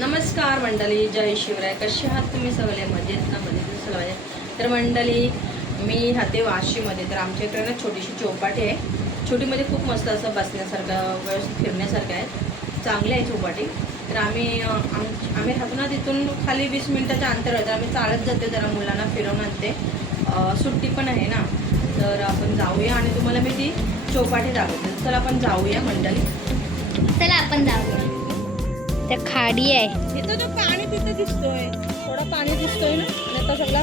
नमस्कार मंडळी, जय शिवराय. कसे आहात तुम्ही सगळे? मजेत ना? मजेत सगळे. तर मंडळी, मी राहते वाशीमध्ये. तर आमच्या इकडे ना छोटीशी चौपाटी आहे. छोटीमध्ये खूप मस्त असं बसण्यासारखं, व्यवस्थित फिरण्यासारखं आहे. चांगली आहे चौपाटी. तर आम्ही राहतो ना तिथून खाली 20 मिनिटाच्या अंतर आहे. तर आम्ही चालत जाते, जरा मुलांना फिरवून आणते. सुट्टी पण आहे ना, तर आपण जाऊया आणि तुम्हाला मी ती चौपाटी दाखवते. चला आपण जाऊया मंडळी. चला आपण जाऊया. त्या खाडी आहे. इथं जो पाणी तिथं दिसतोय, थोडा पाणी दिसतोय ना, आणि आता सगळा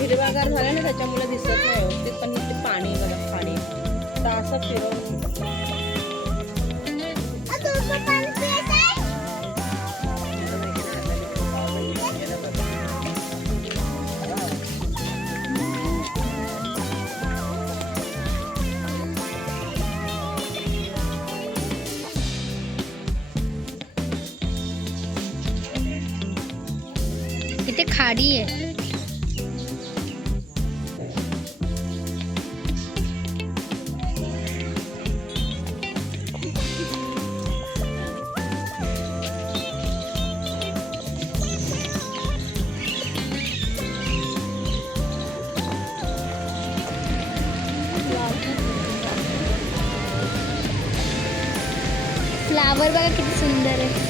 हिरवागार झाला ना, त्याच्यामुळे दिसत नाही व्यवस्थित. पण इथे पाणी बघा, पाणी तर असं फिरवून इथे खाडी आहे. फ्लावर बघा किती सुंदर आहे.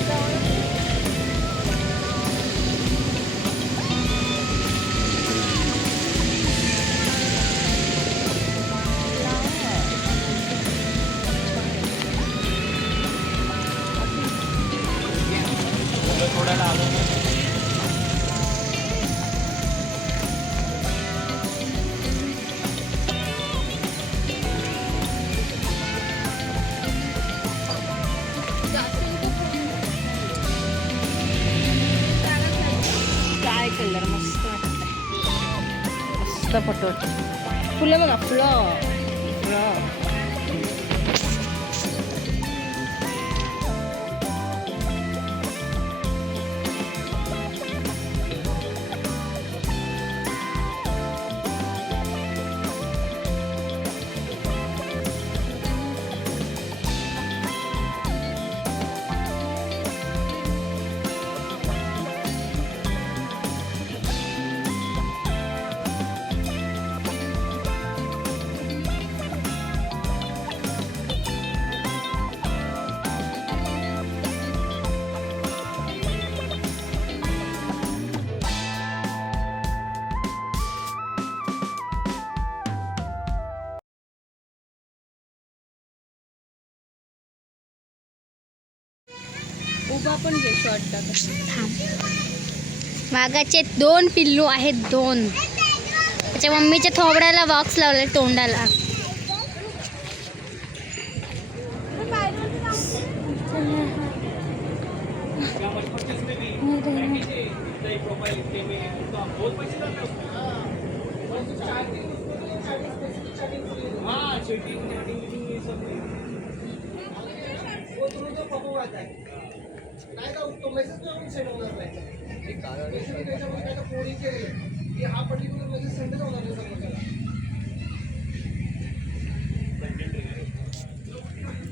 काय कलर मस्त वाटतंय, मस्त फोटो. फुलं बघा, फुलं फुलं. उभा पण घे शॉर्ट टाक. वाघाचे 2 पिल्लू आहेत, 2. त्याच्या मम्मीच्या थोबड्याला बॉक्स लावले, तोंडाला.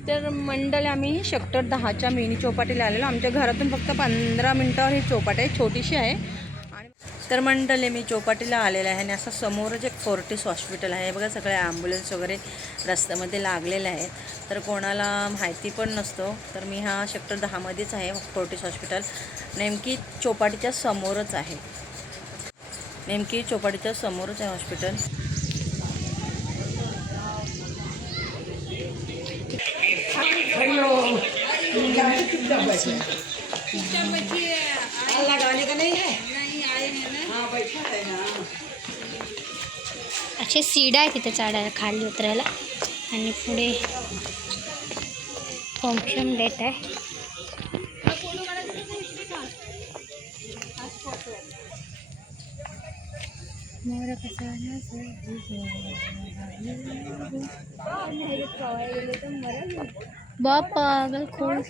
तर मंडळी, आम्ही सेक्टर 10च्या मिनी चौपाटीला आलेलो. आमच्या घरातून फक्त 15 मिनिटावर ही चौपाटी आहे, छोटीशी आहे. आणि तर मंडळी, मी चौपाटीला आलेलं आहे आणि असं समोरच एक फोर्टिस हॉस्पिटल आहे बघा. सगळे ॲम्ब्युलन्स वगैरे रस्त्यामध्ये लागलेले आहेत. तर कोणाला माहिती पण नसतो, तर मी हा सेक्टर 10मध्येच आहे. फोर्टिस हॉस्पिटल नेमकी चौपाटीच्या समोरच आहे. नेमकी चौपाटीच्या समोरच आहे हॉस्पिटल. असे सीडा आहे तिथे चढायला, खाली उतरायला. आणि पुढे फंक्शन डेट आहे. पागल, खोल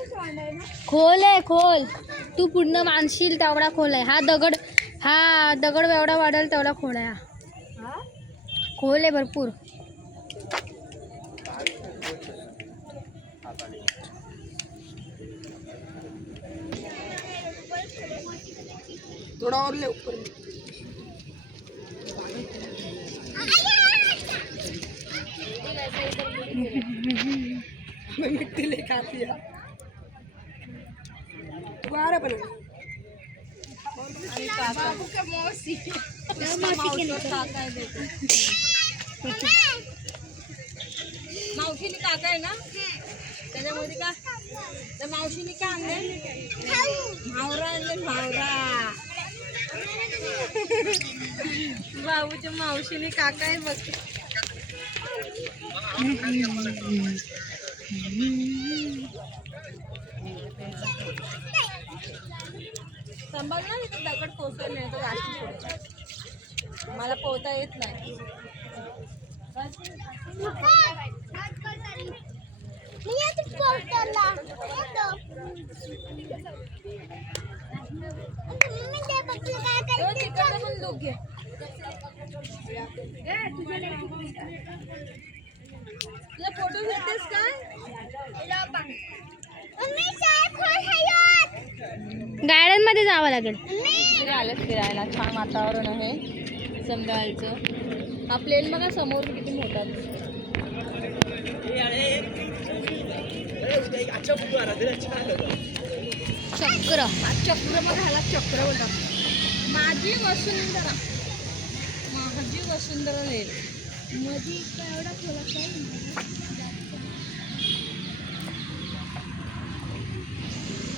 खोल आहे, खोल. तू पूर्ण मानशील तेवढा खोल आहे. हा दगड एवढा वाढेल तेवढा खोल आहे. खोल आहे भरपूर. थोड़ा और ले ऊपर में मिट्टी लेके आती है दोबारा बना बाबू का मौसी काका है देखो मावशीने काका आहे ना त्याच्यामध्ये का त्या मावशीने काय आणले मावरा आणले मावरा बाबूच्या मावशीने काका आहे बघ संभाल ना तिथे दगड पोचवलं नाही तर गाठी पडते मला पोहता येत नाही तुला फोटो घेतेस काय गार्डन मध्ये जावं लागेल. आलेत फिरायला छान वातावरण आहे संध्याकाळचं हा प्लेन बघा समोर किती मोठा चक्र चक्र मग ह्याला चक्र बोलतात माझी वसुंधरा लेन मधी एवढा थोडासा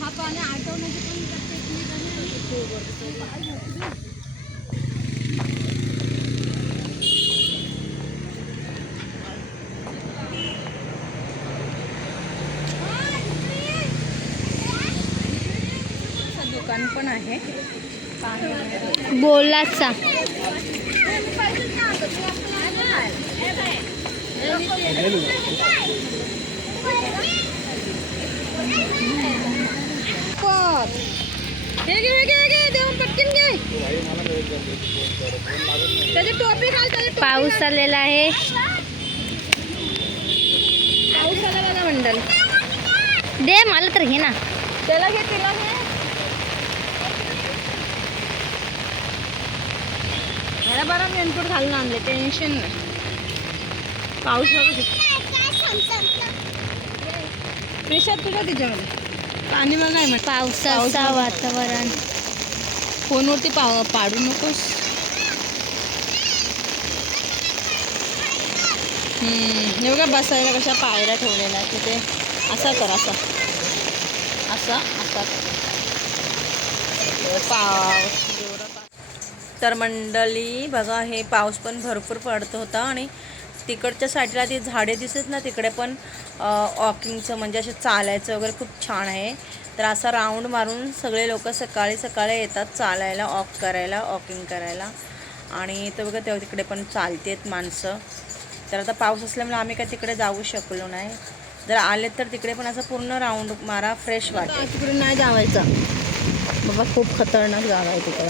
हा पाणी आठवण्याची पण दुकान पण आहे बोलाचा पाऊस आलेला आहे. पाऊस आला बघा मंडल दे मला तर घे ना. त्याला घे तिला घे मला बरा रेनकोट घालून आणले टेन्शन नाही पाऊस प्रेशात तुझ्या तिच्यामध्ये पाणी बघा आहे मग पावसाचं वातावरण. फोनवरती पाडू नकोस हे बघा बसायला कशा पायऱ्या ठेवलेल्या आहेत तिथे असा कर असा असा असा पाऊस तर मंडळी बघा हे पाऊस पण भरपूर पडत होता आणि तिकडच्या साईडला ती झाडे दिसत ना तिकडे पण वॉकिंगचं म्हणजे असं चालायचं वगैरे खूप छान आहे. तर असा राऊंड मारून सगळे लोक सकाळी सकाळी येतात चालायला वॉकिंग करायला आणि तर बघा तेव्हा तिकडे पण चालतेत माणसं. तर आता पाऊस असल्यामुळे आम्ही काय तिकडे जाऊ शकलो नाही. जर आले तर तिकडे पण असं पूर्ण राऊंड मारा फ्रेश वाटेल. तिकडे नाही जावायचं बाबा खूप खतरनाक जागा आहे तिकडे.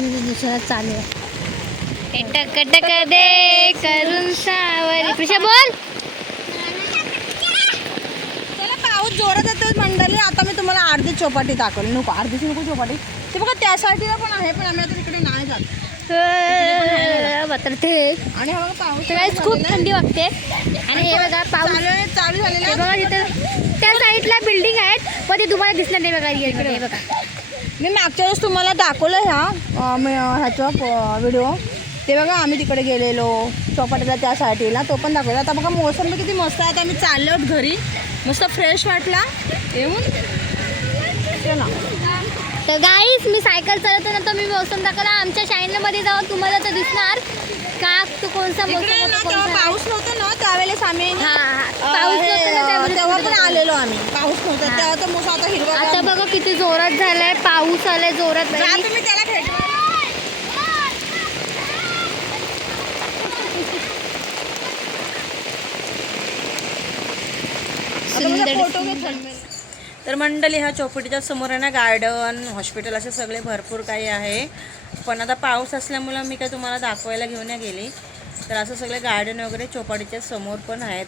दुसरा चालू आहे टक दे करून सावरी. प्रिशा बोल. चला पाऊस जोरात येतो मंडळी. आता मी तुम्हाला अर्धी चौपाटी दाखवली नको अर्धीची नको चौपाटी ते बघा त्या साईडला पण आहे पण आम्ही आता तिकडे नाही जात बतरते आणि हा बघा पाऊस खूप थंडी वाटते आणि हे बघा पाऊस चालू झालेला बघा तिथं त्या साईडला बिल्डिंग आहेत पण ते तुम्हाला दिसणार नाही बघा इकडे. हे बघा मी मागच्या वेळेस तुम्हाला दाखवलं ह्याचा व्हिडिओ ते बघा आम्ही तिकडे गेलेलो चौपाटीला त्या साईडला तो पण दाखवला. आता बघा मोसम किती मस्त आहे. आता आम्ही चाललो घरी मस्त फ्रेश वाटला येऊन चला. तर गाईस मी सायकल चालवते ना तर मी मोसम दाखवला आमच्या शाईनमध्ये जाऊन तुम्हाला तर दिसणार का तो कोणता मोसम पाऊस नव्हता ना त्यावेळेस आम्ही पाऊस तेव्हा पण आलेलो आम्ही पाऊस नव्हता तेव्हा तर मोसम आता हिरवा. आता बघा किती जोरात झालाय पाऊस आलाय जोरात. तुम्ही त्याला भेट फोटो घेतला. तर मंडळी ह्या चौपाटीच्या समोर आहे ना गार्डन हॉस्पिटल असे सगळे भरपूर काही आहे पण आता पाऊस असल्यामुळं मी काय तुम्हाला दाखवायला घेऊन नाही गेली. तर असं सगळे गार्डन वगैरे चौपाटीच्या समोर पण आहेत.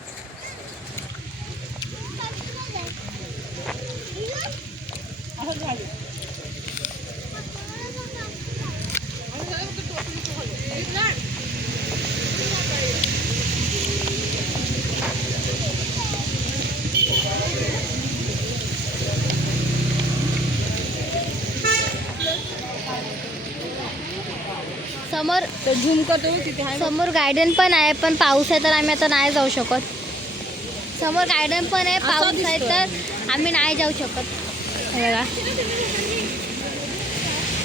समोर तर झूम करतो तिथे आहे. समोर गार्डन पण आहे, पण पाऊस आहे तर आम्ही आता नाही जाऊ शकत. समोर गार्डन पण आहे, पाऊस आहे तर आम्ही नाही जाऊ शकत. हे बघा,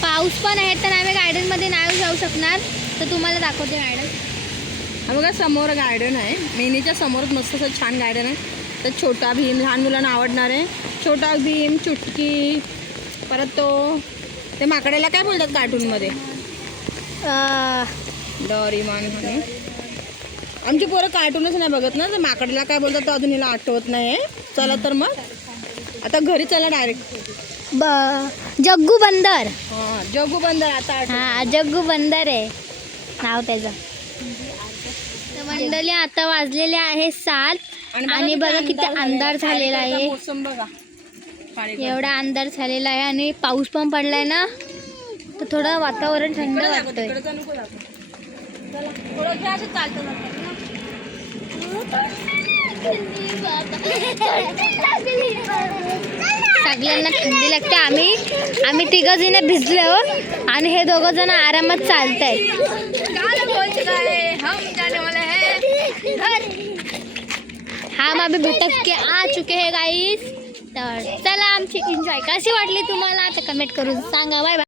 पाऊस पण आहे तर आम्ही गार्डनमध्ये नाही जाऊ शकणार. तर तुम्हाला दाखवते गार्डन. हा बघा समोर गार्डन आहे, मेनीच्या समोरच मस्त असं छान गार्डन आहे. तर छोटा भीम लहान मुलांना आवडणार आहे. छोटा भीम, चुटकी, परत तो ते माकडाला काय बोलतात कार्टूनमध्ये, डोरेमॉन म्हणून. आमची पोरं कार्टूनच नाही बघत ना, तर माकडाला काय बोलतात तो अजून हिला आठवत नाही. चला तर मग आता घरी चला डायरेक्ट. जग्गू बंदर. हां जग्गू बंदर आता हा, जग्गू बंदर आहे नाव त्याचं. तर मंडळी आता वाजलेले आहे 7 आणि बघा किती अंधार झालेला आहे. मोसम बघा एवढा अंधार झालेला आहे आणि पाऊस पण पडलाय ना, तर थोडं वातावरण थंड वाटतंय. सगळ्यांना थंडी लागते. आम्ही 3 जण भिजलो आणि हे 2 जण आरामात चालत आहे. हम अभी भटक के आ चुके हैं गाइस. तर चला, आमची एन्जॉय कशी वाटली तुम्हाला तर कमेंट करून सांगा. Bye bye.